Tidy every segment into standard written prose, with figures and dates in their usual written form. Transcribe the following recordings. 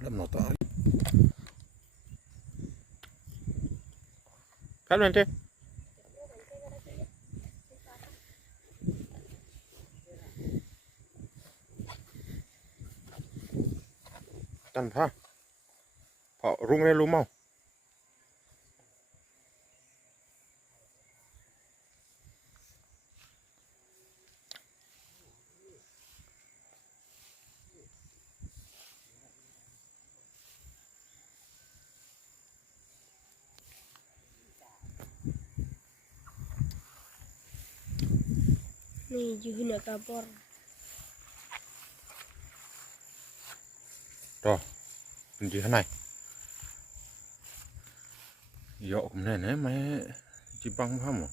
Ada motor. Kan nanti. Tanpa. Pak rungnya lu mau. Nih juhuna kapor. Rồi, mình chỉ thế này. Dọ cũng này nè mẹ chỉ băng không à?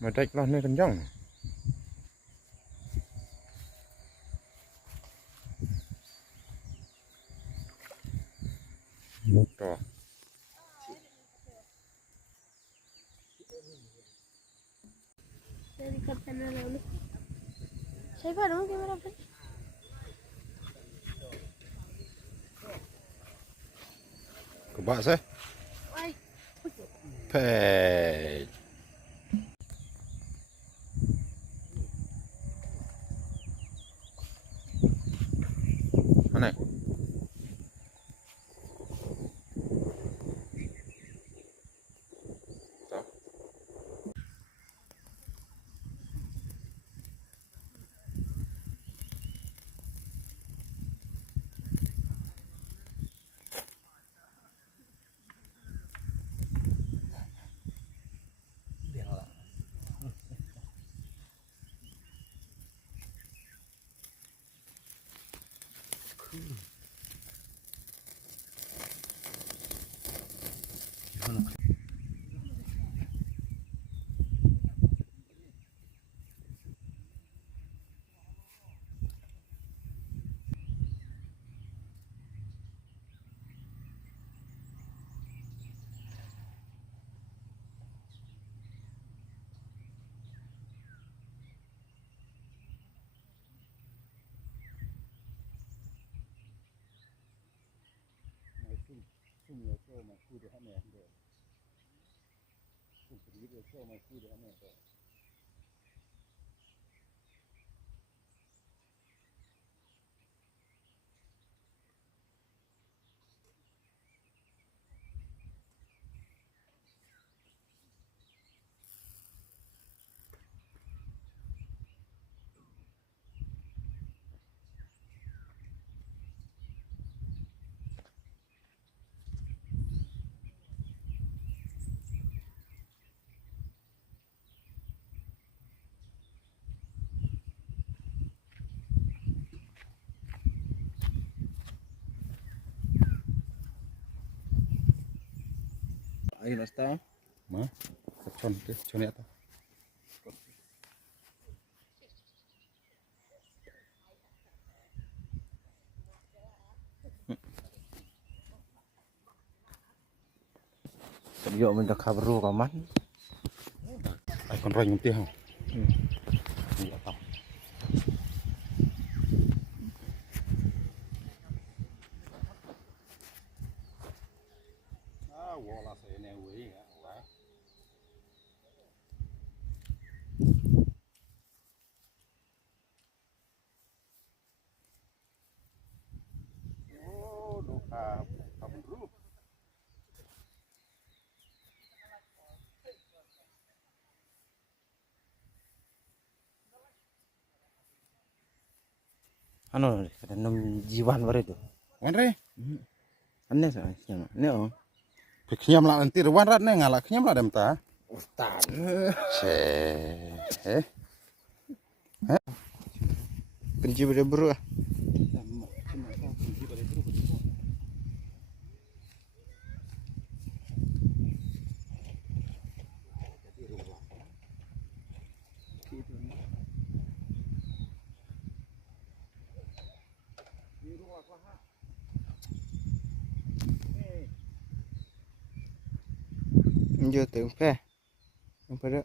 Mà đây là nơi cần dòng. Rồi. Dari katanya lalu. Saya baru gimana Pak? Kebak saya. Wai. Pej. Mana? Ayo nasta, Mah. Kecon ke, coni atau? yuk minta kabar kaman. Ai kon roy ngunti hang. Iya tau. Wala saya ne we ya. Oh, doka kabun dulu. Ano, kada nom jiwan bare itu. Wan re. Aneh sa, siapa? Ini om. Piknyam la nanti wan rat ne ngala knyam la dem ta. Ustad. Se. Eh. Benci bare bro. Giờ tưởng phe. Không phải đó.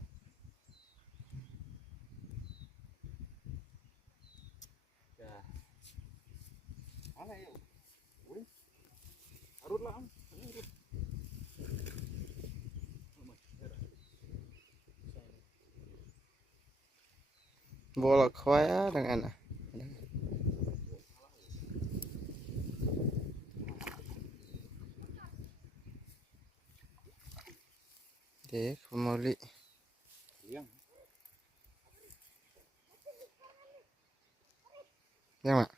Arut lah. Bolak khoya dengan ah. Dek, pemuli. Yang. Yang mak.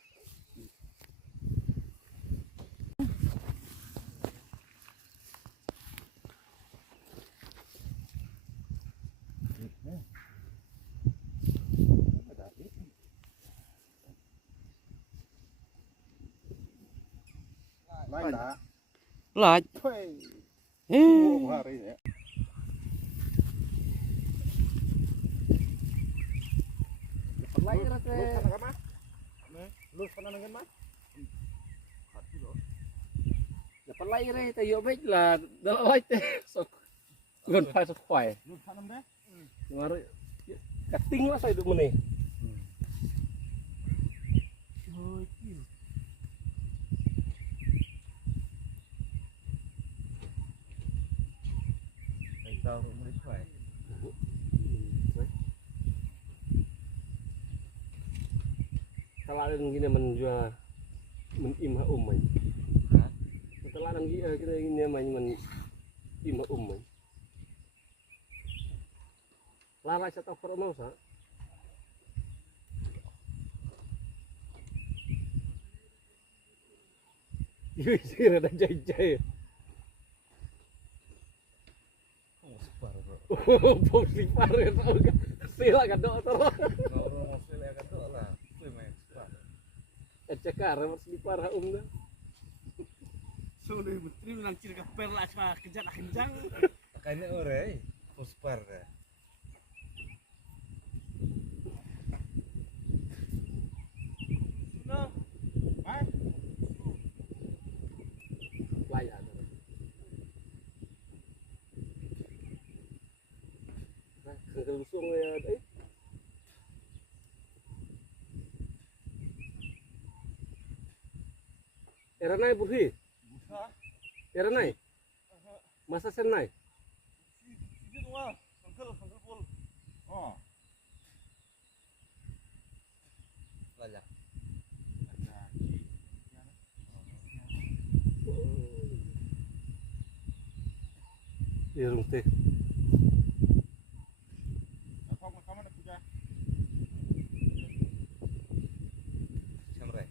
Lain dah. Laj. Hei. Eh. Hari ya. Lain lah teh. Lu sana mah? Lu sana dengan mah? Dapat lagi re tayo baik lah dalam baik teh sok gun phai sok khoai Lu sana deh. mari cutting lah saya duk meneh Tahu mulai khoai. kalau ada gini menjual menimah umai kalau ada gini men imah umai lara sa tahu kalau mau sa sih ada jai-jai bong sipar ya tau gak sila kan dokter cekar harus diparah dah Sudah menteri bilang ciri kaper lah cuma kejar kencang. Kayaknya ore, puspar dah. No, layak kelusung ya era naik burhi era naik masa sen naik Ini tuh mah, sangkel pul. Oh. Lajak. irung teh Apa kamu nak kerja? Sampai.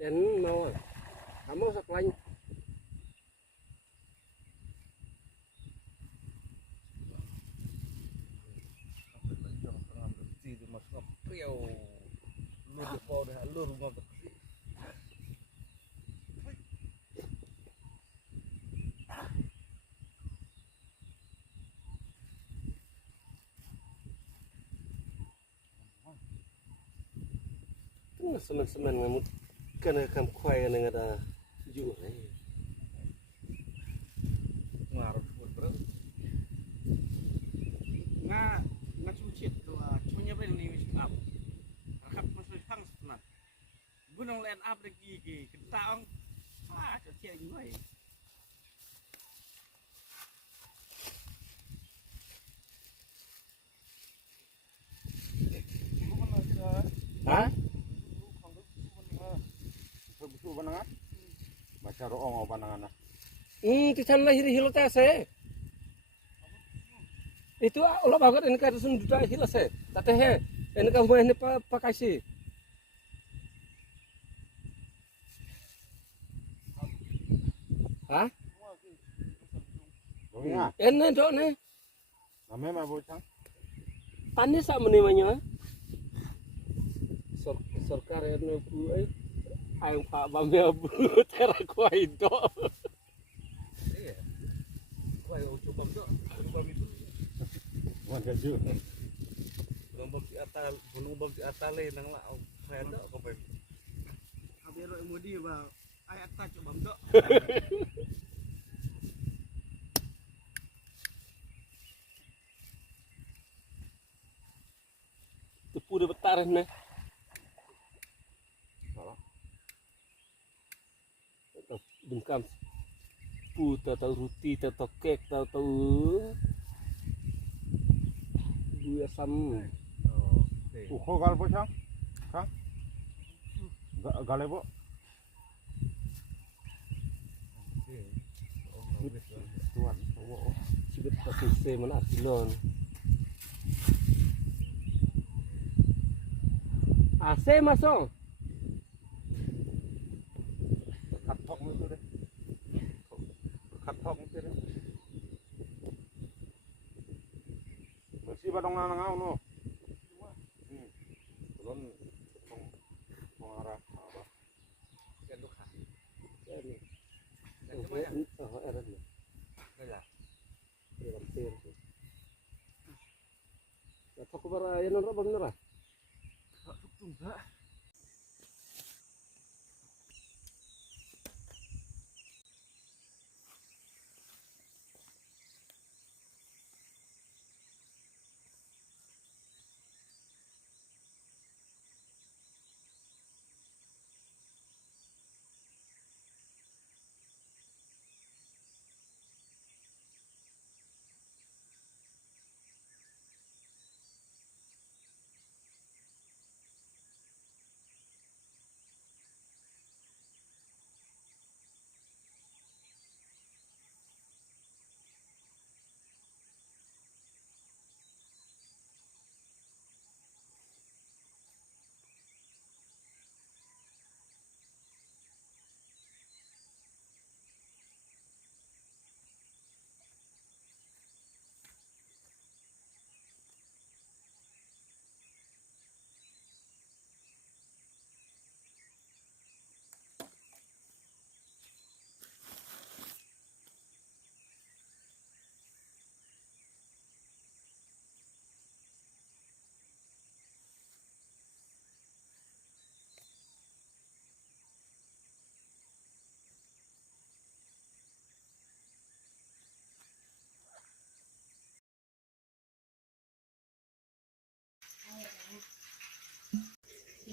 dan mau kamu sekolah Itu masuk priau. Lu di bawah dah, lu rumah tu. semen-semen ngamut kena kam kuai yang ada jujur Ngaruh betul. nggak cuci tu, cuma nyampe ni wis up. Rakap masuk hang senat. Gunung lain up lagi, kentang. Cuci lagi baik. Hah? Busu panangan. Baca roong panangan. Di sana hiri hilo teh itu olah bagat ini kan sun duta hilo se tate he ini kan mau ini pakai sih hah Bunga. ini dok nih Namanya mah bocang. tani sama nih manya sorkar ini bu ayam pak bamnya bu teraku itu Iya. Wah, coba tu. Coba itu. Bukan gaji. Lombok di atas, lombok di atas le nang lau. Saya tak kau pergi. Habis roi mudi bah, ayat tak coba dok. udah betarin nih. Bengkam puta tahu ruti tahu kek tahu dua sam Uko gal po siya? Ha? Gale po? Tuan, tawo. sibet pasti se mana asilon AC masong Katok mo ito deh. Katok mo ito deh. Masih ba dong nanangaw no? Tulon pengarah apa? Kan luka. ini Dan semuanya. ada nih Kayak. dalam tir ya toko bara yan ro bener ah Enggak.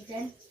Dan